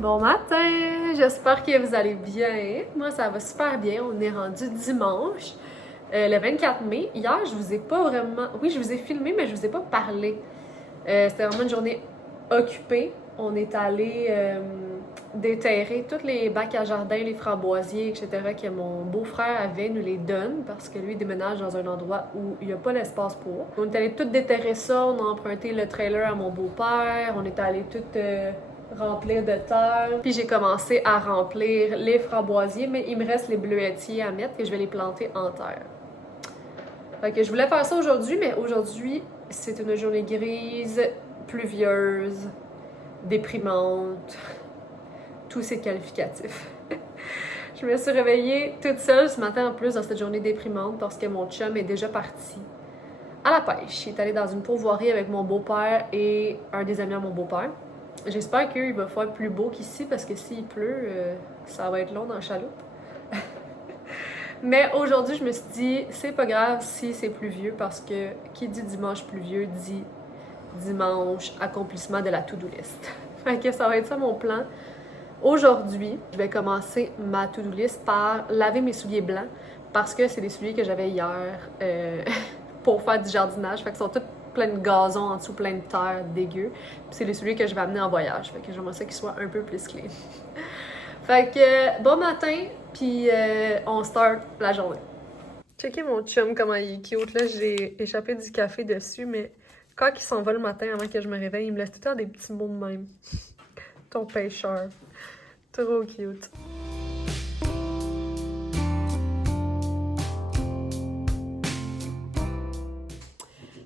Bon matin! J'espère que vous allez bien. Moi, ça va super bien. On est rendu dimanche, le 24 mai. Hier, je vous ai pas vraiment... Oui, je vous ai filmé, mais je vous ai pas parlé. C'était vraiment une journée occupée. On est allé déterrer tous les bacs à jardin, les framboisiers, etc. que mon beau-frère avait, nous les donne parce que lui déménage dans un endroit où il n'y a pas l'espace pour. On est allé tout déterrer ça. On a emprunté le trailer à mon beau-père. On est allé tout... remplir de terre. Puis j'ai commencé à remplir les framboisiers, mais il me reste les bleuetiers à mettre et je vais les planter en terre. Fait que je voulais faire ça aujourd'hui, mais aujourd'hui, c'est une journée grise, pluvieuse, déprimante. Tous ces qualificatifs. Je me suis réveillée toute seule ce matin en plus dans cette journée déprimante parce que mon chum est déjà parti à la pêche. Il est allé dans une pourvoirie avec mon beau-père et un des amis à mon beau-père. J'espère qu'il va faire plus beau qu'ici parce que s'il pleut, ça va être long dans la chaloupe. Mais aujourd'hui, je me suis dit, c'est pas grave si c'est pluvieux parce que qui dit dimanche pluvieux dit dimanche accomplissement de la to-do list. Fait que ça va être ça mon plan. Aujourd'hui, je vais commencer ma to-do list par laver mes souliers blancs parce que c'est des souliers que j'avais hier pour faire du jardinage. Fait qu'ils sont tous plein de gazon en dessous, plein de terre, dégueu. Puis c'est les souliers que je vais amener en voyage. Fait que j'aimerais ça qu'ils soient un peu plus clean. Fait que bon matin, puis on start la journée. Checkez mon chum comment il est cute. Là, j'ai échappé du café dessus, mais quand il s'en va le matin avant que je me réveille, il me laisse tout le temps des petits mots de même. Ton pêcheur. Trop cute.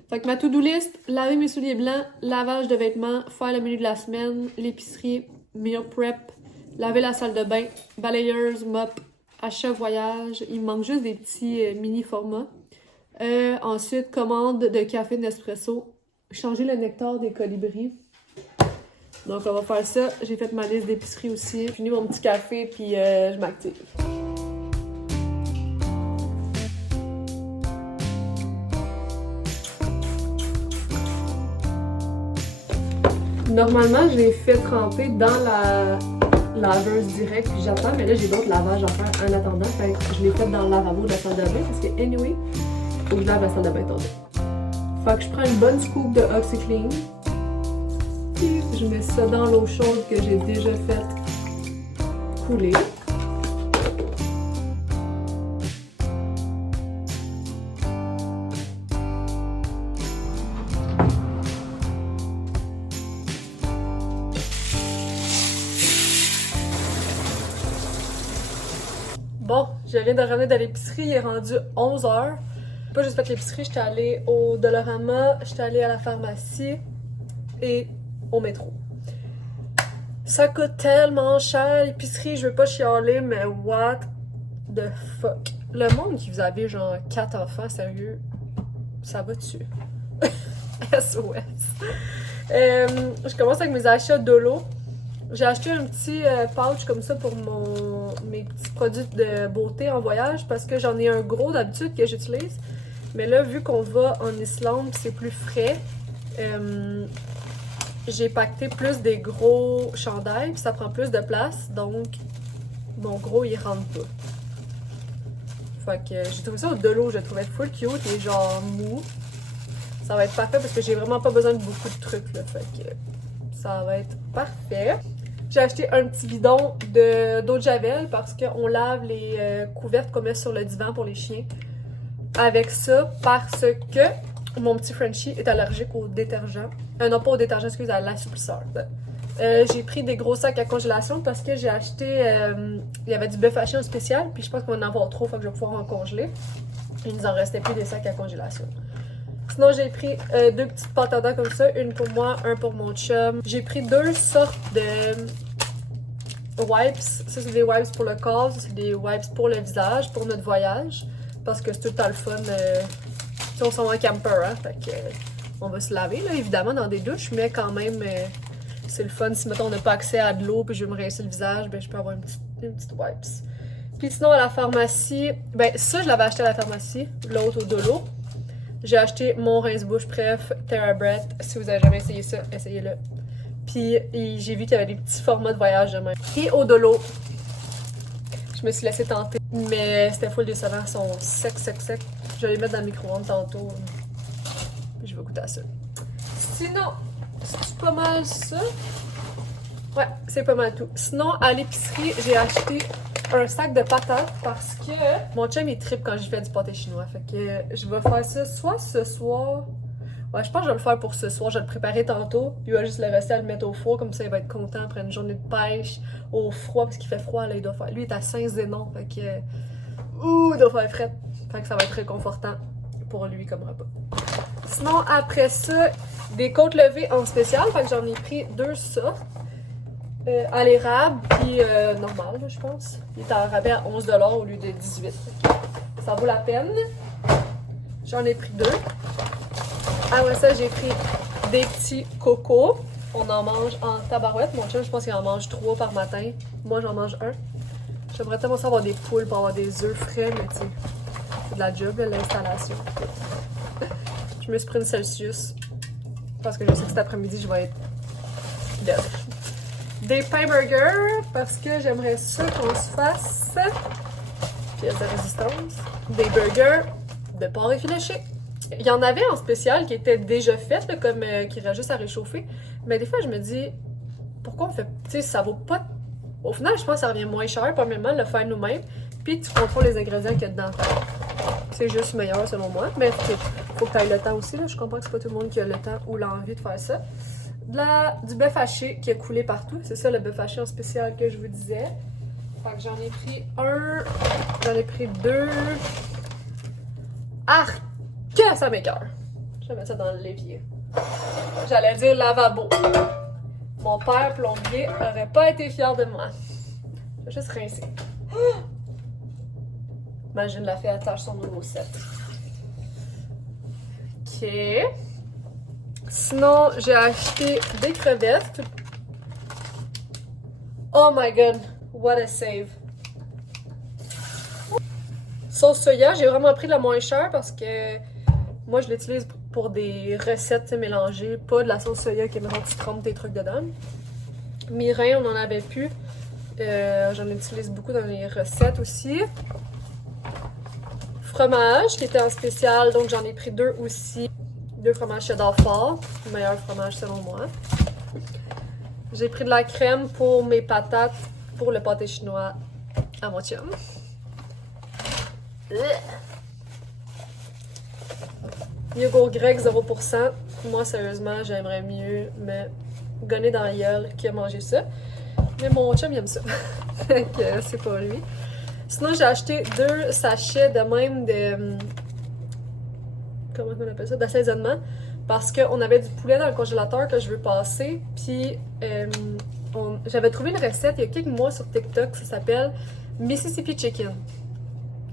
Fait que ma to-do list, laver mes souliers blancs, lavage de vêtements, faire le menu de la semaine, l'épicerie, meal prep, laver la salle de bain, balayeuse, mop, achat voyage. Il me manque juste des petits mini formats. Ensuite, commande de café Nespresso, changer le nectar des colibris. Donc on va faire ça. J'ai fait ma liste d'épicerie aussi. J'ai fini mon petit café puis je m'active. Normalement, je l'ai fait tremper dans la laveuse directe puis j'attends, mais là j'ai d'autres lavages à faire en attendant. Fait que je l'ai fait dans le lavabo de la salle de bain parce que anyway, faut que je lave la salle de bain tantôt. Fait que je prends une bonne scoop de OxiClean. Puis je mets ça dans l'eau chaude que j'ai déjà fait couler. Bon, je viens de revenir de l'épicerie, il est rendu 11h. Pas juste fait l'épicerie, j'étais allée au Dollarama, j'étais allée à la pharmacie et au métro. Ça coûte tellement cher l'épicerie, je veux pas chialer, mais what the fuck. Le monde qui vous avez genre 4 enfants, sérieux, ça va dessus. SOS. Je commence avec mes achats de l'eau. J'ai acheté un petit pouch comme ça pour mes petits produits de beauté en voyage parce que j'en ai un gros d'habitude que j'utilise. Mais là, vu qu'on va en Islande, c'est plus frais. J'ai pacté plus des gros chandails, puis ça prend plus de place, donc mon gros il rentre pas. Fait que j'ai trouvé ça au de l'eau, je le trouvais full cute, il est genre mou. Ça va être parfait parce que j'ai vraiment pas besoin de beaucoup de trucs là, fait que ça va être parfait. J'ai acheté un petit bidon d'eau de javel parce qu'on lave les couvertes qu'on met sur le divan pour les chiens avec ça parce que mon petit Frenchie est allergique au détergent. Non, pas au détergent, excusez, à l'assouplisseur. J'ai pris des gros sacs à congélation parce que j'ai acheté... il y avait du bœuf haché en spécial, puis je pense qu'on va en avoir trop, fait que je vais pouvoir en congeler. Il nous en restait plus des sacs à congélation. Sinon, j'ai pris deux petites pâtes à dents comme ça, une pour moi, un pour mon chum. J'ai pris deux sortes de wipes. Ça, c'est des wipes pour le corps, ça, c'est des wipes pour le visage, pour notre voyage. Parce que c'est tout le temps le fun. Si on s'en va en camper, hein, fait que on va se laver, là, évidemment, dans des douches, mais quand même, c'est le fun. Si, mettons, on n'a pas accès à de l'eau, puis je veux me rincer le visage, ben, je peux avoir une petite wipes. Puis sinon, à la pharmacie, ben, ça, je l'avais acheté à la pharmacie, l'autre au Dolo. J'ai acheté mon rince-bouche préf TheraBreath. Si vous avez jamais essayé ça, essayez-le. Puis j'ai vu qu'il y avait des petits formats de voyage de même. Et au dolo, je me suis laissée tenter. Mais c'était full décevant, ils sont secs. Je vais les mettre dans le micro-ondes tantôt. Puis je vais goûter à ça. Sinon, c'est pas mal ça. Ouais, c'est pas mal tout. Sinon, à l'épicerie, j'ai acheté un sac de patates parce que mon chum il trippe quand j'y fais du pâté chinois. Fait que je vais faire ça soit ce soir. Ouais, je pense que je vais le faire pour ce soir. Je vais le préparer tantôt. Puis il va juste le rester à le mettre au four. Comme ça, il va être content après une journée de pêche au froid. Parce qu'il fait froid, là, il doit faire. Lui, il est à Saint-Zénon. Fait que. Ouh, il doit faire frais. Fait que ça va être réconfortant pour lui comme repas. Sinon, après ça, des côtes levées en spécial. Fait que j'en ai pris 2 sortes. À l'érable, puis normal, là, je pense. Il est en rabais à 11$ au lieu de 18$. Ça vaut la peine. J'en ai pris 2. Après ça, j'ai pris des petits cocos. On en mange en tabarouette. Mon chum, je pense qu'il en mange 3 par matin. Moi, j'en mange 1. J'aimerais tellement ça avoir des poules pour avoir des œufs frais, mais tu sais, c'est de la job, l'installation. Je me suis pris une Celsius parce que je sais que cet après-midi, je vais être dead. Des pains burgers parce que j'aimerais ça qu'on se fasse pièce de résistance. Des burgers de porc effiloché. Il y en avait en spécial qui étaient déjà faits, là, comme qui restent juste à réchauffer. Mais des fois, je me dis, pourquoi on fait. Tu sais, ça vaut pas. Au final, je pense que ça revient moins cher, premièrement, de le faire nous-mêmes. Puis tu comprends les ingrédients qu'il y a dedans. C'est juste meilleur selon moi. Mais faut que tu aies le temps aussi. Là. Je comprends que c'est pas tout le monde qui a le temps ou l'envie de faire ça. Du bœuf haché qui a coulé partout. C'est ça le bœuf haché en spécial que je vous disais. Fait que j'en ai pris 1. J'en ai pris 2. Arc! Que ça m'écoeure. Je vais mettre ça dans l'évier. J'allais dire lavabo. Mon père plombier aurait pas été fier de moi. Je vais juste rincer. Imagine la fille attache son nouveau set. Ok. Sinon, j'ai acheté des crevettes. Oh my god, what a save. Sauce soya, j'ai vraiment pris la moins chère parce que moi je l'utilise pour des recettes mélangées, pas de la sauce soya qui est maintenant tu trempes tes trucs dedans. Mirin, on en avait plus. J'en utilise beaucoup dans les recettes aussi. Fromage qui était en spécial, donc j'en ai pris 2 aussi. 2 fromages cheddar fort, le meilleur fromage selon moi. J'ai pris de la crème pour mes patates, pour le pâté chinois à mon chum. Yogourt grec 0%. Moi, sérieusement, j'aimerais mieux me gonner dans la gueule que manger ça. Mais mon chum, il aime ça. Donc, c'est pas lui. Sinon, j'ai acheté 2 sachets de même de. Comment on appelle ça? D'assaisonnement. Parce qu'on avait du poulet dans le congélateur que je veux passer. Puis, j'avais trouvé une recette il y a quelques mois sur TikTok. Ça s'appelle Mississippi Chicken.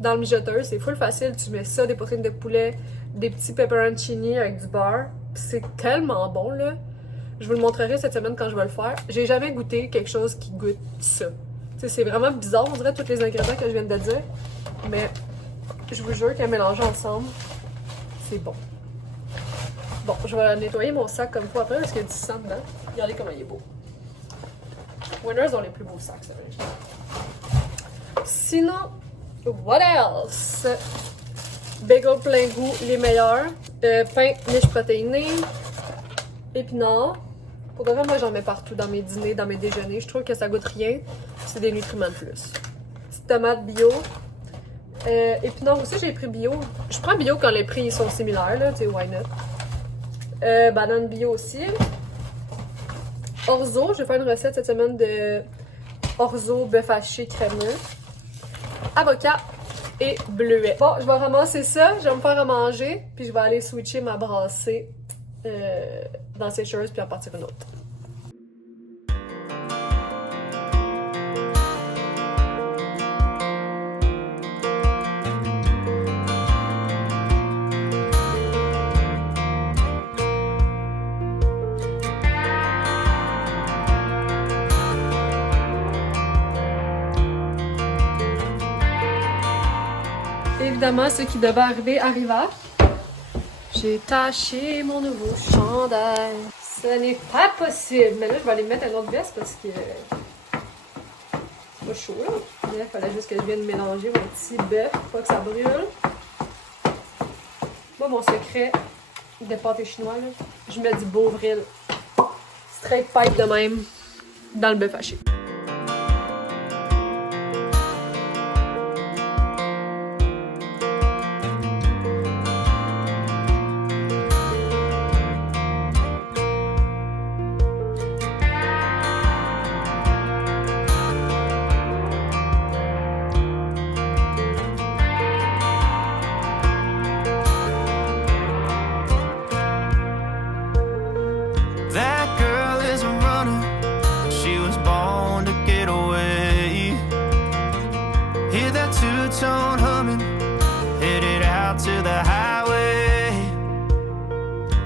Dans le mijoteur, c'est full facile. Tu mets ça, des poitrines de poulet, des petits pepperoncini avec du beurre. C'est tellement bon, là. Je vous le montrerai cette semaine quand je vais le faire. J'ai jamais goûté quelque chose qui goûte ça. Tu sais, c'est vraiment bizarre, on dirait tous les ingrédients que je viens de dire. Mais je vous jure qu'à mélanger ensemble, c'est bon. Bon, je vais nettoyer mon sac comme faut après parce qu'il y a du sang dedans. Regardez comment il est beau. Winners ont les plus beaux sacs, ça veut dire. Sinon, what else? Bagel plein goût, les meilleurs. Pain niche protéiné. Épinards. Pour de vrai, moi j'en mets partout dans mes dîners, dans mes déjeuners. Je trouve que ça goûte rien. C'est des nutriments de plus. Petite tomate bio. Épinards aussi, j'ai pris bio. Je prends bio quand les prix sont similaires, là, tu sais, why not? Banane bio aussi. Orzo, je vais faire une recette cette semaine de orzo bœuf haché crémeux. Avocat et bleuet. Bon, je vais ramasser ça, je vais me faire à manger, puis je vais aller switcher ma brassée dans ces choses, puis en partir une autre. Évidemment, ce qui devait arriver arriva. J'ai taché mon nouveau chandail. Ce n'est pas possible. Mais là, je vais aller mettre une autre veste parce que c'est pas chaud, là. Il fallait juste que je vienne mélanger mon petit bœuf pour pas que ça brûle. Moi, mon secret de pâté chinois, là, je mets du Beauvril. Straight pipe de même dans le bœuf haché.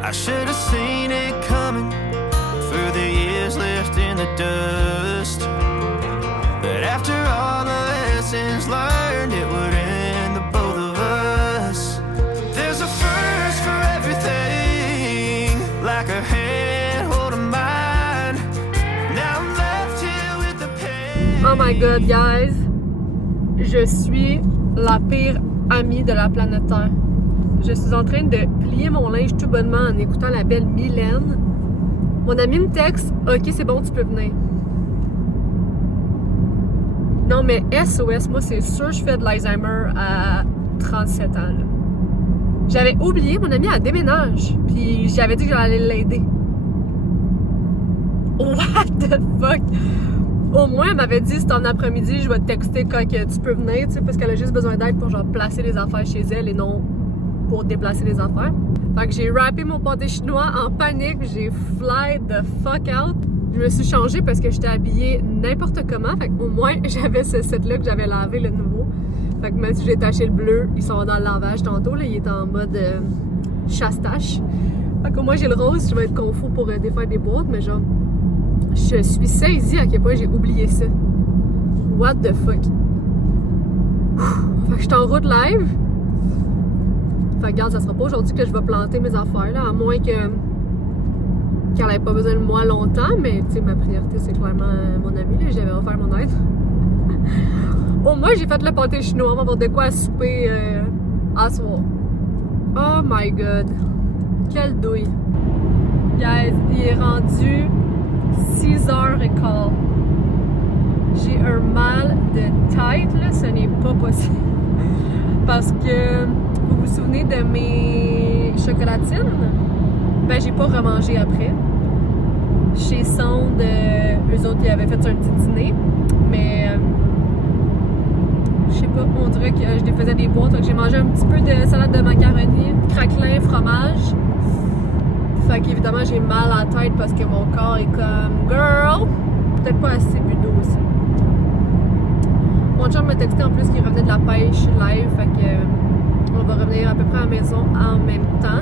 I should have seen it coming through the years left in the dust. But after all the lessons learned, it would end the both of us. There's a first for everything, like a hand holding mine. Now I'm left here with the pain. Oh my god, guys! Je suis la pire amie de la planète Terre. Je suis en train de plier mon linge tout bonnement en écoutant la belle Mylène. Mon ami me texte « Ok, c'est bon, tu peux venir. » Non, mais SOS, moi, c'est sûr je fais de l'Alzheimer à 37 ans. Là. J'avais oublié, mon ami, elle déménage. Puis j'avais dit que j'allais l'aider. What the fuck? Au moins, elle m'avait dit, c'est en après-midi, je vais te texter quand que tu peux venir, tu sais, parce qu'elle a juste besoin d'aide pour genre placer les affaires chez elle et non pour déplacer les affaires. Fait que j'ai rappé mon pâté chinois en panique, j'ai fly the fuck out. Je me suis changée parce que j'étais habillée n'importe comment, fait qu'au moins j'avais ce set-là que j'avais lavé, le nouveau. Fait que même si j'ai taché le bleu, ils sont dans le lavage tantôt, là, il est en mode chasse-tache. Fait qu'au moins j'ai le rose, je vais être confus pour défaire des boîtes, mais genre, je suis saisie à quel point j'ai oublié ça. What the fuck? Fait que je suis en route live. Fait que regarde, ça sera pas aujourd'hui que je vais planter mes affaires, là, à moins qu'elle ait pas besoin de moi longtemps, mais tu sais, ma priorité c'est clairement mon ami, là, j'avais offert mon aide. Au moins, j'ai fait le pâté chinois, on va avoir de quoi souper à soir. Oh my god, quelle douille. Guys, il est rendu 6h15. J'ai un mal de tête, là, ce n'est pas possible. Parce que, vous vous souvenez de mes chocolatines? Ben, j'ai pas remangé après. Chez Sonde, eux autres, ils avaient fait un petit dîner. Mais, je sais pas, on dirait que je les faisais des boîtes. Donc, j'ai mangé un petit peu de salade de macaroni, craquelin, fromage. Fait qu'évidemment, j'ai mal à la tête parce que mon corps est comme « Girl! » Peut-être pas assez bu d'eau aussi. Mon chum m'a texté en plus qu'il revenait de la pêche live, fait que on va revenir à peu près à la maison en même temps.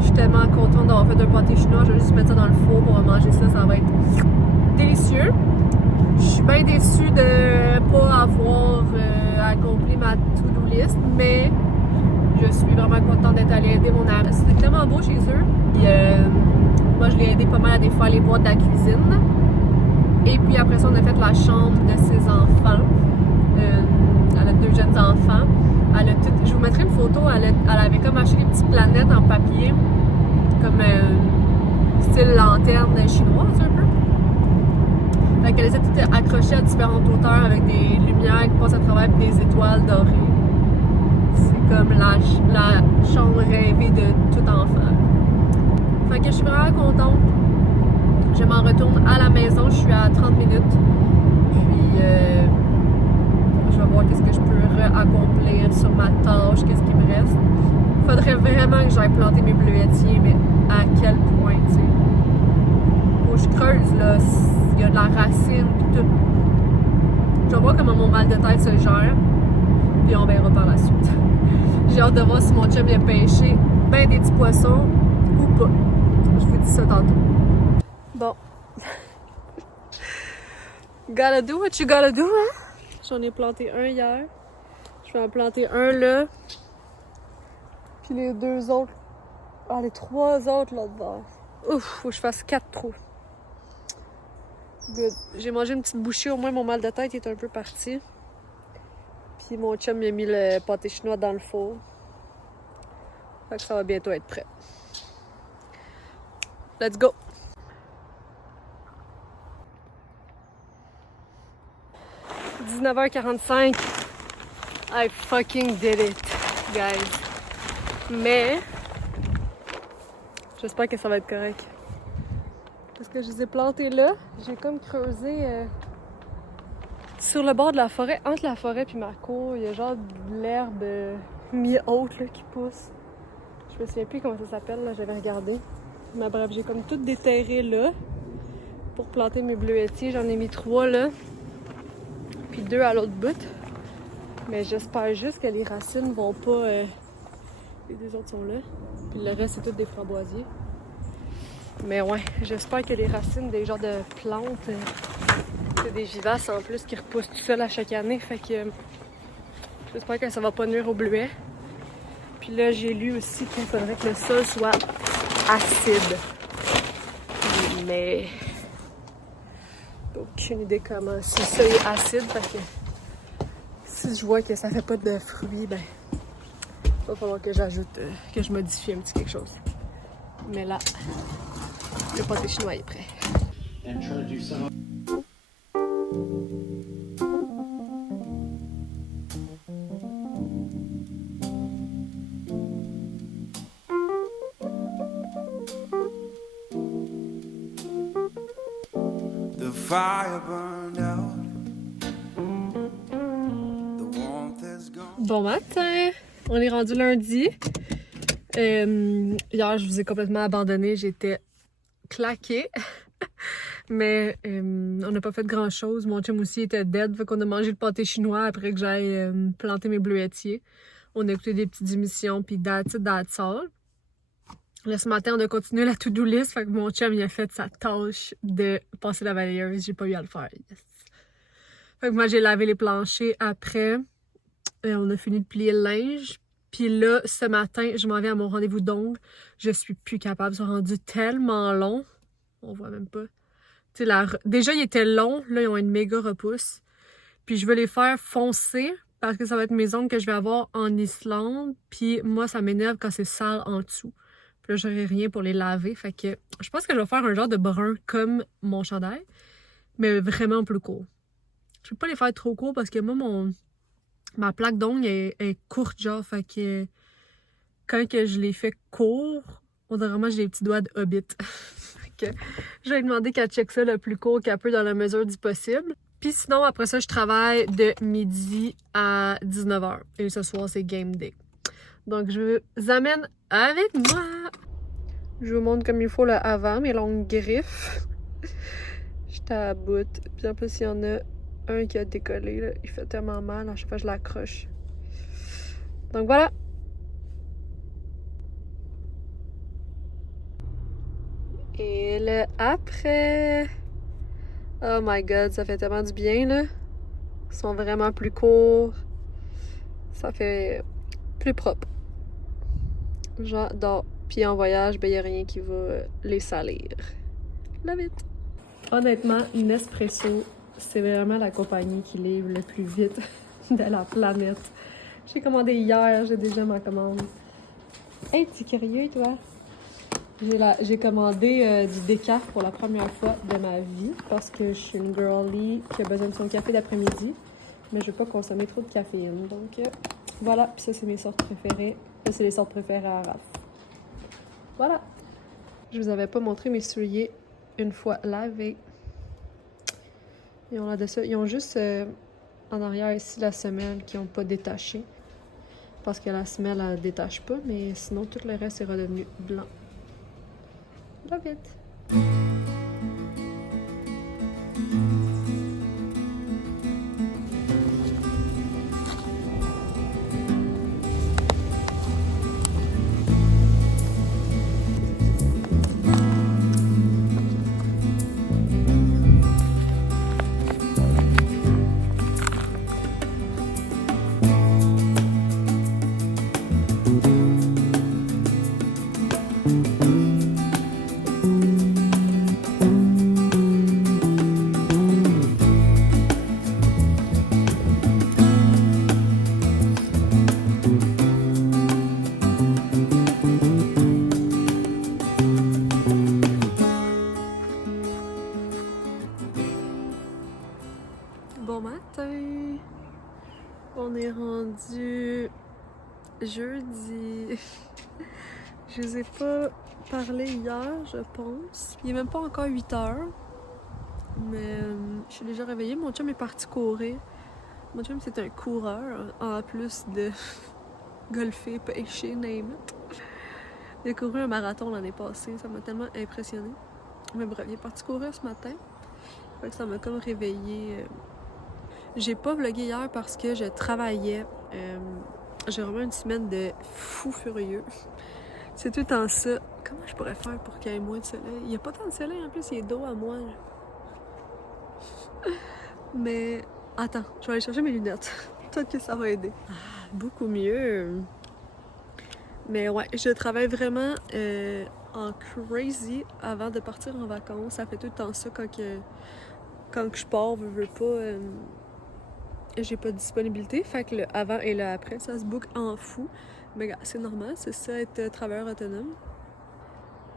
Je suis tellement contente d'avoir fait un pâté chinois, je vais juste mettre ça dans le four pour manger ça, ça va être délicieux. Je suis bien déçue de pas avoir accompli ma to-do list, mais je suis vraiment contente d'être allée aider mon ami. C'était tellement beau chez eux. Puis, moi, je l'ai aidé pas mal à défaire les boîtes de la cuisine. Et puis après ça, on a fait la chambre de ses enfants. Elle a 2 jeunes enfants. Elle a tout, je vous mettrai une photo. Elle avait comme acheté des petites planètes en papier, comme style lanterne chinoise un peu. Fait qu'elle les a toutes accrochées à différentes hauteurs avec des lumières qui passent à travers des étoiles dorées. C'est comme la chambre rêvée de tout enfant. Fait que je suis vraiment contente. Je m'en retourne à la maison, je suis à 30 minutes. Puis je vais voir qu'est-ce que je peux accomplir sur ma tâche, qu'est-ce qui me reste. Faudrait vraiment que j'aille planter mes bleuetiers, mais à quel point, tu sais. Faut que je creuse, là, il y a de la racine, puis tout. Je vais voir comment mon mal de tête se gère, puis on verra par la suite. J'ai hâte de voir si mon chum a pêché ben des petits poissons ou pas. Je vous dis ça tantôt. Bon. Gotta do what you gotta do, hein? J'en ai planté un hier. Je vais en planter un là. Puis les 2 autres. Ah, les 3 autres là-dedans. Ouf, faut que je fasse 4 trous. Good. J'ai mangé une petite bouchée, au moins mon mal de tête est un peu parti. Puis mon chum il a mis le pâté chinois dans le four. Fait que ça va bientôt être prêt. Let's go! « 19h45. I fucking did it, guys. Mais j'espère que ça va être correct. Parce que je les ai plantés là. J'ai comme creusé sur le bord de la forêt, entre la forêt puis ma cour. Il y a genre de l'herbe mi-haute là, qui pousse. Je me souviens plus comment ça s'appelle, là, j'avais regardé. Mais bref, j'ai comme tout déterré là pour planter mes bleuetiers. J'en ai mis 3 là. Puis 2 à l'autre bout. Mais j'espère juste que les racines vont pas... Les 2 autres sont là. Puis le reste, c'est tous des framboisiers. Mais ouais, j'espère que les racines des genres de plantes, c'est des vivaces en plus qui repoussent tout seul à chaque année. Fait que j'espère que ça va pas nuire au bleuet. Puis là, j'ai lu aussi qu'il faudrait que le sol soit acide. Mais aucune idée comment. Si ça est acide, fait que si je vois que ça fait pas de fruits, ben il va falloir que j'ajoute, que je modifie un petit quelque chose. Mais là, le pâté chinois est prêt. The fire burned out. The warmth has gone. Bon matin! On est rendu lundi. Hier, je vous ai complètement abandonné. J'étais claquée. Mais on n'a pas fait grand-chose. Mon chum aussi était dead. Fait qu'on a mangé le pâté chinois après que j'aille planter mes bleuetiers. On a écouté des petites émissions, puis that's all. Là, ce matin, on a continué la to-do list. Fait que mon chum, il a fait sa tâche de passer la balayeuse. J'ai pas eu à le faire. Yes. Fait que moi, j'ai lavé les planchers après. On a fini de plier le linge. Puis là, ce matin, je m'en vais à mon rendez-vous d'ongles. Je suis plus capable. Ils sont rendus tellement longs. On voit même pas. Tu sais, déjà, ils étaient longs. Là, ils ont une méga repousse. Puis je veux les faire foncer parce que ça va être mes ongles que je vais avoir en Islande. Puis moi, ça m'énerve quand c'est sale en dessous. Puis là, j'aurai rien pour les laver. Fait que je pense que je vais faire un genre de brun comme mon chandail. Mais vraiment plus court. Je peux pas les faire trop courts parce que moi, ma plaque d'ongles est courte, genre. Fait que quand que je les fais courts, on dirait vraiment que j'ai des petits doigts de hobbit. Fait que je vais lui demander qu'elle check ça le plus court qu'elle peut dans la mesure du possible. Puis sinon, après ça, je travaille de midi à 19h. Et ce soir, c'est game day. Donc, je vous amène avec moi. Je vous montre comme il faut le avant, mes longues griffes. J'étais à bout. Puis en plus, il y en a un qui a décollé, là. Il fait tellement mal. À chaque fois, je l'accroche. Donc voilà. Et le après. Oh my god, ça fait tellement du bien, là. Ils sont vraiment plus courts. Ça fait plus propre. J'adore. Puis en voyage, ben, y a rien qui va les salir. Love it! Honnêtement, Nespresso, c'est vraiment la compagnie qui livre le plus vite de la planète. J'ai commandé hier, j'ai déjà ma commande. Hey, t'es curieux, toi? J'ai commandé du décaf pour la première fois de ma vie parce que je suis une girly qui a besoin de son café d'après-midi. Mais je veux pas consommer trop de caféine. Donc voilà, puis ça, c'est mes sortes préférées. Ça, c'est les sortes préférées à Raph. Voilà! Je vous avais pas montré mes souliers une fois lavés. Ils ont l'air de ça. Ils ont juste en arrière ici la semelle qui n'ont pas détaché. Parce que la semelle, elle détache pas, mais sinon tout le reste est redevenu blanc. Love it! rendu jeudi. Je vous ai pas parlé hier, je pense. Il est même pas encore 8 heures. Mais je suis déjà réveillée. Mon chum est parti courir. Mon chum, c'est un coureur, en plus de golfer, pêcher, name it. Il a couru un marathon l'année passée. Ça m'a tellement impressionnée. Mais bref, il est parti courir ce matin. Fait que ça m'a comme réveillée. J'ai pas vlogué hier parce que je travaillais. J'ai vraiment une semaine de fou furieux. C'est tout le temps ça. Comment je pourrais faire pour qu'il y ait moins de soleil? Il y a pas tant de soleil en plus, il est dos à moi. Mais attends, je vais aller chercher mes lunettes. Peut-être que ça va aider. Ah, beaucoup mieux. Mais ouais, je travaille vraiment en crazy avant de partir en vacances. Ça fait tout le temps ça quand je pars, je veux pas. J'ai pas de disponibilité. Fait que le avant et le après, ça se book en fou. Mais c'est normal, c'est ça être travailleur autonome.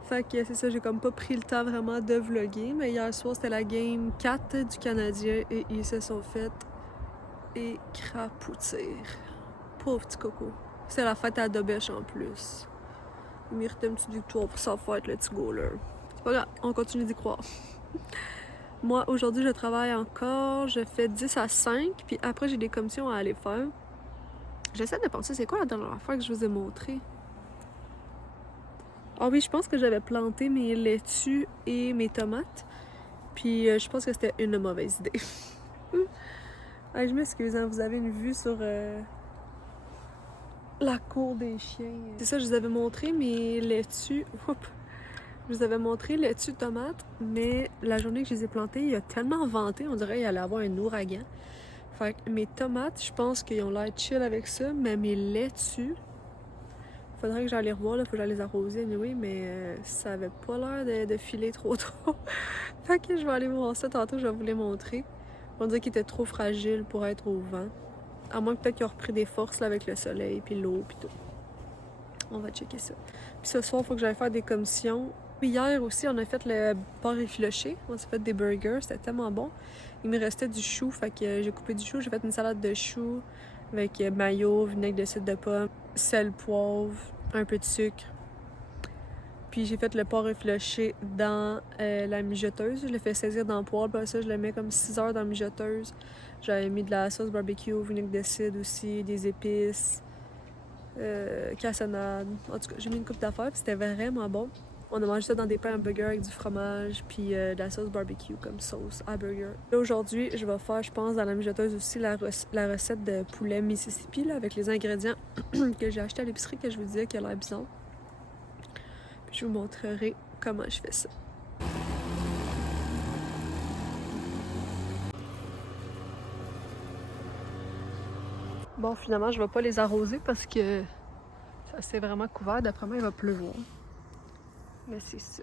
Fait que c'est ça, j'ai comme pas pris le temps vraiment de vlogger. Mais hier soir, c'était la game 4 du Canadien et ils se sont fait écrapoutir. Pauvre petit coco. C'est la fête à Dobèche en plus. Il méritait une petite victoire pour sa fête, le petit goaler. C'est pas grave, on continue d'y croire. Moi, aujourd'hui, je travaille encore. Je fais 10 à 5. Puis après, j'ai des commissions à aller faire. J'essaie de penser, c'est quoi la dernière fois que je vous ai montré? Ah oui, je pense que j'avais planté mes laitues et mes tomates. Puis je pense que c'était une mauvaise idée. Je m'excuse, hein, vous avez une vue sur la cour des chiens. C'est ça, je vous avais montré mes laitues. Oups. Je vous avais montré laitues, tomates, mais la journée que je les ai plantées, il a tellement venté, on dirait qu'il allait avoir un ouragan. Fait que mes tomates, je pense qu'ils ont l'air chill avec ça, mais mes laitues, faudrait que j'aille les revoir, là, faut que j'aille les arroser anyway, mais ça avait pas l'air de filer trop tôt. Fait que je vais aller voir ça tantôt, je vais vous les montrer. On dirait qu'ils étaient trop fragiles pour être au vent. À moins que peut-être qu'ils ont repris des forces là, avec le soleil, puis l'eau, puis tout. On va checker ça. Puis ce soir, il faut que j'aille faire des commissions. Puis hier aussi, on a fait le porc effiloché. On s'est fait des burgers, c'était tellement bon. Il me restait du chou, fait que j'ai coupé du chou. J'ai fait une salade de chou avec mayo, vinaigre de cidre de pomme, sel, poivre, un peu de sucre. Puis j'ai fait le porc effiloché dans la mijoteuse. Je l'ai fait saisir dans le poêle, puis ça, je le mets comme 6 heures dans la mijoteuse. J'avais mis de la sauce barbecue, vinaigre de cidre aussi, des épices, cassonade. En tout cas, j'ai mis une coupe d'affaires, puis c'était vraiment bon. On a mangé ça dans des pains hamburgers avec du fromage puis de la sauce barbecue comme sauce à burger. Là, aujourd'hui, je vais faire, je pense, dans la mijoteuse aussi la recette de poulet Mississippi là, avec les ingrédients que j'ai achetés à l'épicerie que je vous disais qui a l'air bizarre. Puis je vous montrerai comment je fais ça. Bon, finalement, je vais pas les arroser parce que ça c'est vraiment couvert. D'après moi, il va pleuvoir. Mais c'est ça.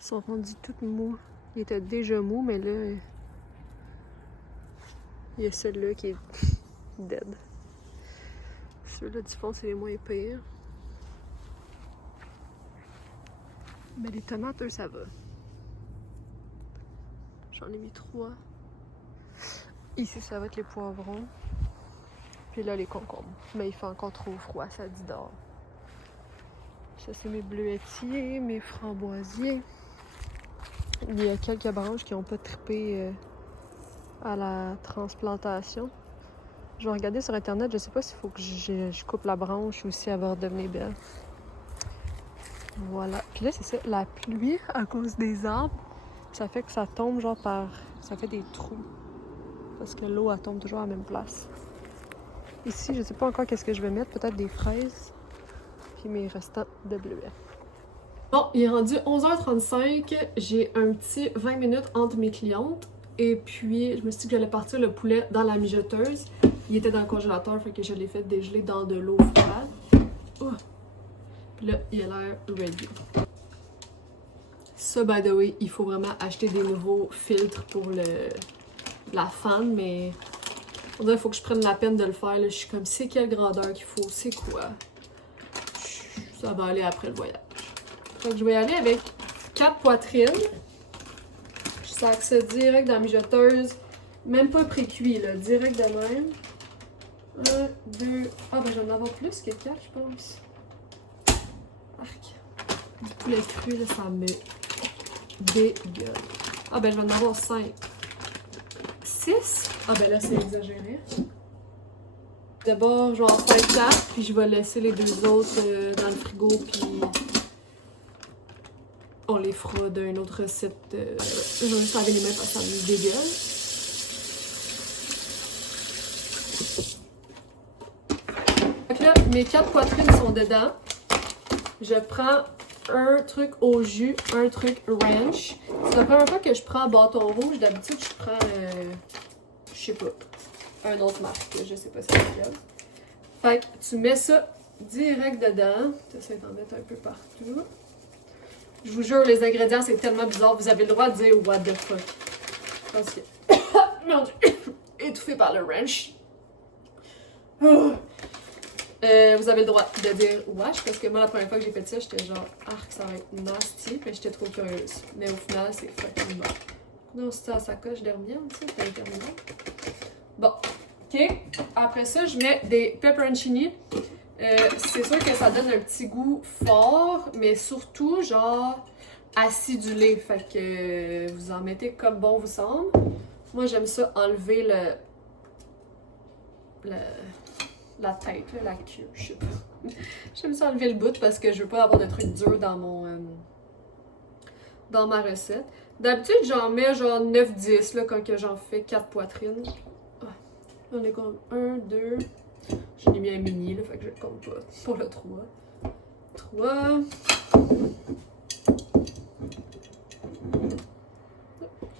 Ils sont rendus tout mous. Ils étaient déjà mous, mais là, il y a celui-là qui est dead. Ceux-là du fond, c'est les moins pires. Mais les tomates, eux, ça va. J'en ai mis 3. Ici, ça va être les poivrons. Puis là, les concombres. Mais il fait encore trop froid, ça dit dehors. Ça, c'est mes bleuetiers, mes framboisiers. Il y a quelques branches qui n'ont pas trippé à la transplantation. Je vais regarder sur Internet, je sais pas s'il faut que je coupe la branche ou si elle va redevenir belle. Voilà. Puis là, c'est ça, la pluie, à cause des arbres, ça fait que ça tombe genre par... Ça fait des trous. Parce que l'eau, elle tombe toujours à la même place. Ici, je sais pas encore qu'est-ce que je vais mettre. Peut-être des fraises. Puis mes restants de bleuets. Bon, il est rendu 11h35. J'ai un petit 20 minutes entre mes clientes. Et puis, je me suis dit que j'allais partir le poulet dans la mijoteuse. Il était dans le congélateur, fait que je l'ai fait dégeler dans de l'eau froide. Oh. Puis là, il a l'air ready. Ça, by the way, il faut vraiment acheter des nouveaux filtres pour la fan, mais on dirait qu'il faut que je prenne la peine de le faire. Là. Je suis comme, c'est quelle grandeur qu'il faut? C'est quoi? Ça va aller après le voyage. Donc, je vais y aller avec 4 poitrines. Je sac ça direct dans la mijoteuse. Même pas pré-cuit, là. Direct de même. 1, 2... Ah ben j'en ai avoir plus que 4, je pense. Arc. Du poulet cru, là, ça me dégueule. Ah ben je vais en avoir 5. 6? Ah ben là, c'est exagéré. D'abord, je vais en faire 4, puis je vais laisser les 2 autres dans le frigo, puis on les fera d'une autre recette. Je vais juste laver les mains parce que ça me dégueule. Donc là, mes 4 poitrines sont dedans. Je prends un truc au jus, un truc ranch. C'est la première fois que je prends bâton rouge. D'habitude, je prends, je sais pas, un autre marque, je sais pas c'est lequel. Fait que tu mets ça direct dedans. Tu essaies d'en mettre un peu partout. Je vous jure, les ingrédients, c'est tellement bizarre. Vous avez le droit de dire what the fuck. Parce que, mon Dieu, étouffé par le ranch. Vous avez le droit de dire wesh, parce que moi, la première fois que j'ai fait ça, j'étais genre, arc, ça va être nasty, mais j'étais trop curieuse. Mais au final, c'est fucking bon. Non, c'était à sa coche d'hermione, ça, c'était terminé. Bon, ok. Après ça, je mets des pepperoncini. C'est sûr que ça donne un petit goût fort, mais surtout, genre, acidulé. Fait que vous en mettez comme bon vous semble. Moi, j'aime ça enlever la tête, là, la queue, je sais pas. J'aime ça enlever le bout parce que je veux pas avoir de trucs durs dans dans ma recette. D'habitude, j'en mets genre 9-10 là, quand j'en fais 4 poitrines. Ah, on est comme 1, 2. J'en ai mis un mini, là, fait que je le compte pas pour le 3. 3.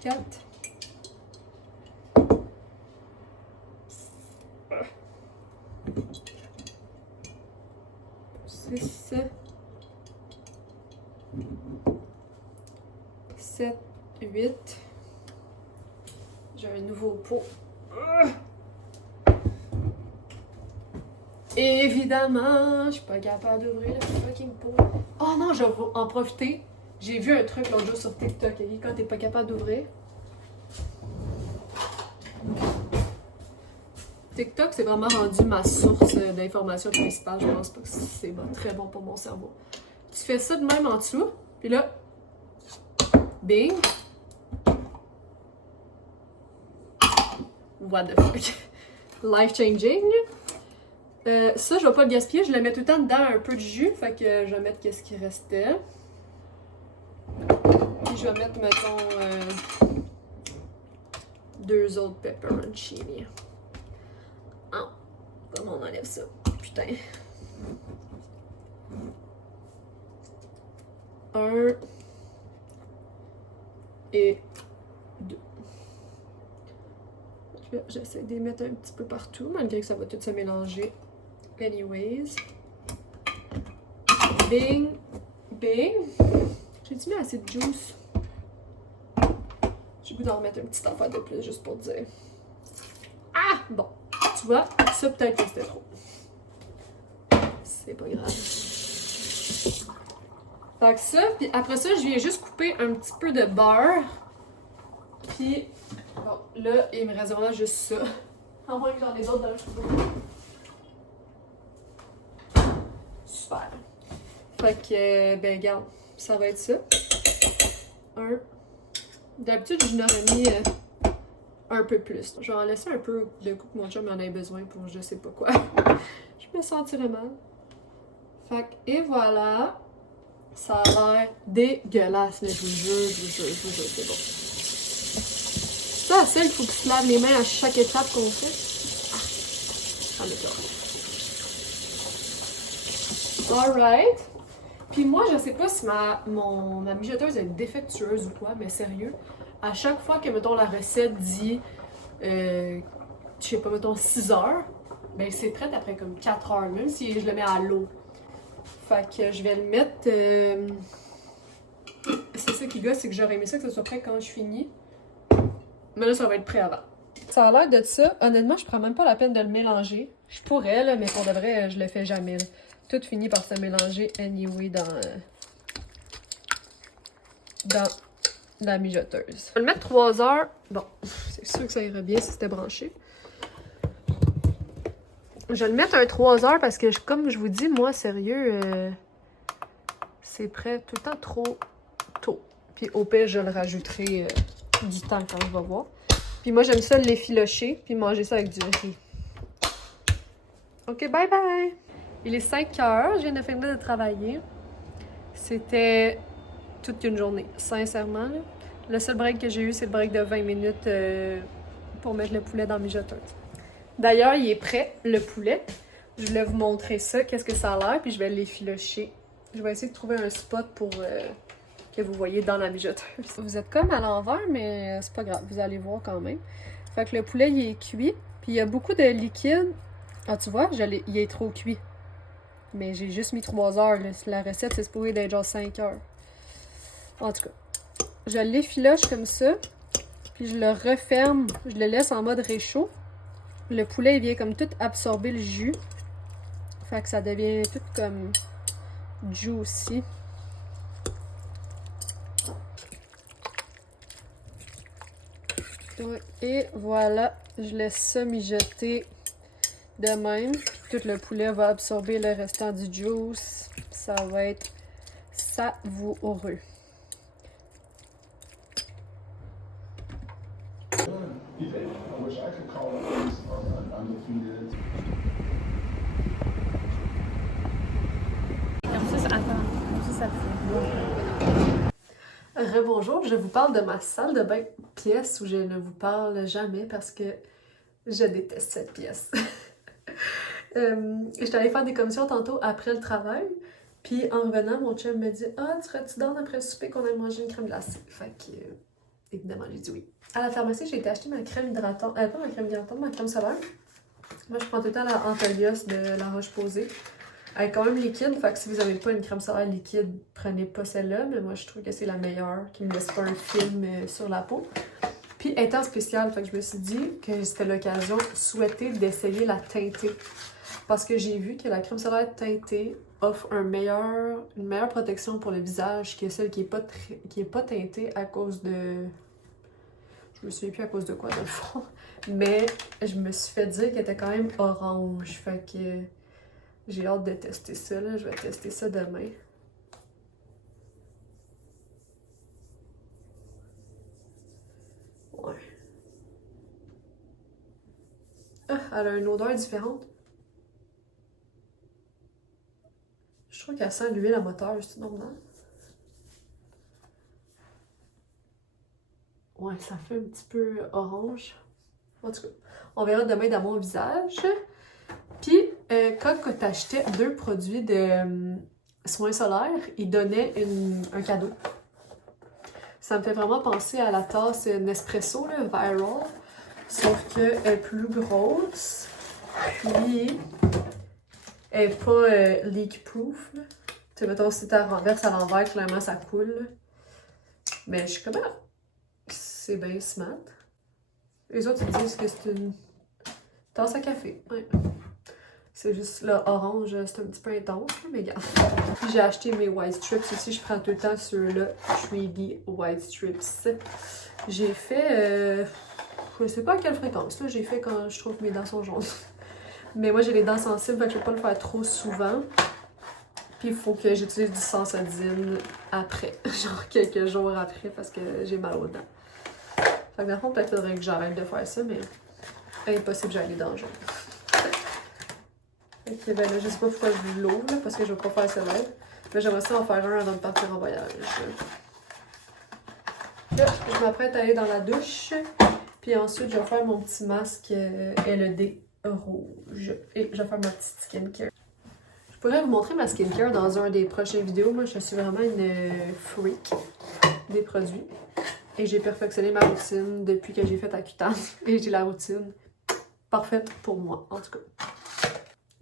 4. 6. 7, 8. J'ai un nouveau pot. Évidemment, je suis pas capable d'ouvrir le fucking pot. Oh non, je vais en profiter. J'ai vu un truc l'autre jour sur TikTok, quand t'es pas capable d'ouvrir. TikTok, c'est vraiment rendu ma source d'information principale. Je pense pas que c'est bon, très bon pour mon cerveau. Tu fais ça de même en dessous, puis là, bing. What the fuck? Life changing. Ça, je vais pas le gaspiller, je le mets tout le temps dedans un peu de jus, fait que je vais mettre qu'est-ce qui restait. Puis je vais mettre, mettons, 2 autres pepperoncini. Ah, comment on enlève ça? Putain. 1 et 2. J'essaie de les mettre un petit peu partout, malgré que ça va tout se mélanger. Anyways. Bing. Bing. J'ai-tu mis assez de juice? J'ai goût d'en remettre un petit affaire de plus, juste pour dire. Ah! Bon. Tu vois, ça peut-être que c'était trop. C'est pas grave. Fait que ça, puis après ça, je viens juste couper un petit peu de beurre. Puis, bon, là, il me reste vraiment juste ça. À moins que j'en ai d'autres dans le frigo. Super. Fait que, ben, regarde, ça va être ça. D'habitude, je n'aurais mis un peu plus. Je vais en laisser un peu de coup que mon chum en ait besoin pour je sais pas quoi. Je me sentirais mal. Fait que, et voilà. Ça a l'air dégueulasse, mais je vous jure, c'est bon. Ça, celle, il faut que tu te laves les mains à chaque étape qu'on fait. Ah, ça m'étonne. Alright. Puis moi, je sais pas si ma mijoteuse est défectueuse ou quoi, mais sérieux, à chaque fois que, mettons, la recette dit, je sais pas, mettons, 6 heures, ben c'est prêt après comme 4 heures, même si je le mets à l'eau. Fait que je vais le mettre... C'est ça qui gosse, c'est que j'aurais aimé ça que ça soit prêt quand je finis. Mais là, ça va être prêt avant. Ça a l'air de ça. Honnêtement, je prends même pas la peine de le mélanger. Je pourrais, là, mais pour de vrai, je le fais jamais. Là. Tout finit par se mélanger anyway dans la mijoteuse. Je vais le mettre 3 heures. Bon, c'est sûr que ça irait bien si c'était branché. Je vais le mettre un 3 heures parce que, comme je vous dis, moi, sérieux, c'est prêt tout le temps trop tôt. Puis au pire, je le rajouterai du temps quand je vais voir. Puis moi, j'aime ça l'effilocher puis manger ça avec du riz. Ok, bye bye! Il est 5 heures, je viens de finir de travailler. C'était toute une journée, sincèrement. Là. Le seul break que j'ai eu, c'est le break de 20 minutes pour mettre le poulet dans la mijoteuse. D'ailleurs, il est prêt, le poulet. Je voulais vous montrer ça, qu'est-ce que ça a l'air, puis je vais l'effilocher. Je vais essayer de trouver un spot pour que vous voyez dans la mijoteuse. Vous êtes comme à l'envers, mais c'est pas grave, vous allez voir quand même. Fait que le poulet, il est cuit, puis il y a beaucoup de liquide. Ah, tu vois, il est trop cuit. Mais j'ai juste mis 3 heures. Là. La recette, c'est supposé d'être genre 5 heures. En tout cas, je l'effiloche comme ça. Puis je le referme. Je le laisse en mode réchaud. Le poulet, il vient comme tout absorber le jus. Fait que ça devient tout comme juicy. Et voilà, je laisse ça mijoter de même. Tout le poulet va absorber le restant du juice. Ça va être savoureux. Rebonjour, je vous parle de ma salle de bain, pièce où je ne vous parle jamais parce que je déteste cette pièce. J'étais allée faire des commissions tantôt après le travail, puis en revenant, mon chum me dit « Ah, tu serais-tu dans après le souper qu'on aille manger une crème glacée? » Fait que, évidemment, j'ai dit oui. À la pharmacie, j'ai été acheter ma crème hydratante, pas ma crème hydratante, ma crème solaire. Moi, je prends tout le temps la Antelios de La Roche-Posay. Elle est quand même liquide, fait que si vous n'avez pas une crème solaire liquide, prenez pas celle-là, mais moi je trouve que c'est la meilleure, qui ne laisse pas un film sur la peau. Puis elle était en spécial, fait que je me suis dit que c'était l'occasion souhaitée d'essayer la teintée. Parce que j'ai vu que la crème solaire teintée offre une meilleure protection pour le visage que celle qui est pas teintée à cause de... Je me souviens plus à cause de quoi dans le fond. Mais je me suis fait dire qu'elle était quand même orange, fait que... J'ai hâte de tester ça, là. Je vais tester ça demain. Ouais. Ah, elle a une odeur différente. Je trouve qu'elle sent l'huile à moteur, c'est normal. Ouais, ça fait un petit peu orange. En tout cas, on verra demain dans mon visage. Puis, quand tu achetais 2 produits de soins solaires, ils donnaient un cadeau. Ça me fait vraiment penser à la tasse Nespresso, là, Viral. Sauf qu'elle est plus grosse. Puis, elle n'est pas leak-proof. Tu sais, mettons, si tu la renverses à l'envers, clairement, ça coule. Là. Mais je suis comme, ah, c'est bien smart. Les autres, ils disent que c'est une tasse à café. Ouais. C'est juste le orange, c'est un petit peu intense, mais regarde. Puis j'ai acheté mes white strips aussi. Je prends tout le temps sur le Twiggy white strips. J'ai fait, je sais pas à quelle fréquence, là. J'ai fait quand je trouve que mes dents sont jaunes. Mais moi, j'ai les dents sensibles, donc je peux pas le faire trop souvent. Puis il faut que j'utilise du Sensodyne après, genre quelques jours après, parce que j'ai mal aux dents. Fait que dans le fond, peut-être faudrait que j'arrête de faire ça, mais impossible que j'aille les dents jaunes. Ok, ben là, je sais pas pourquoi je l'ouvre, parce que je vais pas faire ce live. Mais j'aimerais ça en faire un avant de partir en voyage. Là, je m'apprête à aller dans la douche. Puis ensuite, je vais faire mon petit masque LED rouge. Et je vais faire ma petite skincare. Je pourrais vous montrer ma skincare dans un des prochaines vidéos. Moi, je suis vraiment une freak des produits. Et j'ai perfectionné ma routine depuis que j'ai fait Accutane. Et j'ai la routine parfaite pour moi, en tout cas.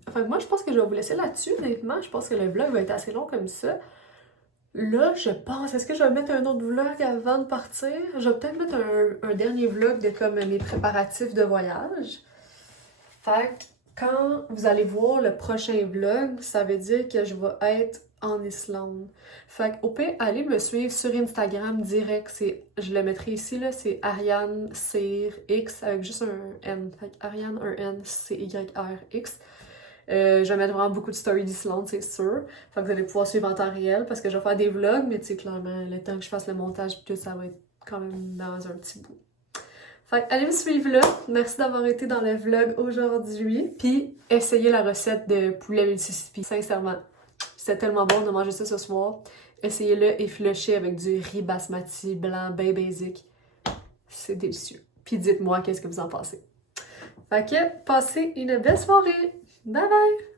Enfin, moi, je pense que je vais vous laisser là-dessus, honnêtement. Je pense que le vlog va être assez long comme ça. Là, je pense... Est-ce que je vais mettre un autre vlog avant de partir? Je vais peut-être mettre un dernier vlog de comme mes préparatifs de voyage. Fait que quand vous allez voir le prochain vlog, ça veut dire que je vais être en Islande. Fait qu'au pire, allez me suivre sur Instagram direct, je le mettrai ici, là, c'est Ariane Cyr X avec juste un N. Fait Ariane, un N, C-Y-R-X. Je vais mettre vraiment beaucoup de stories d'Islande, c'est sûr. Fait que vous allez pouvoir suivre en temps réel parce que je vais faire des vlogs, mais tu sais, clairement, le temps que je fasse le montage, tout ça va être quand même dans un petit bout. Fait que allez me suivre là. Merci d'avoir été dans le vlog aujourd'hui. Puis essayez la recette de poulet Mississippi. Sincèrement, c'était tellement bon de manger ça ce soir. Essayez-le effiloché avec du riz basmati blanc, bien basic. C'est délicieux. Puis dites-moi qu'est-ce que vous en pensez. Fait que passez une belle soirée. Bye bye!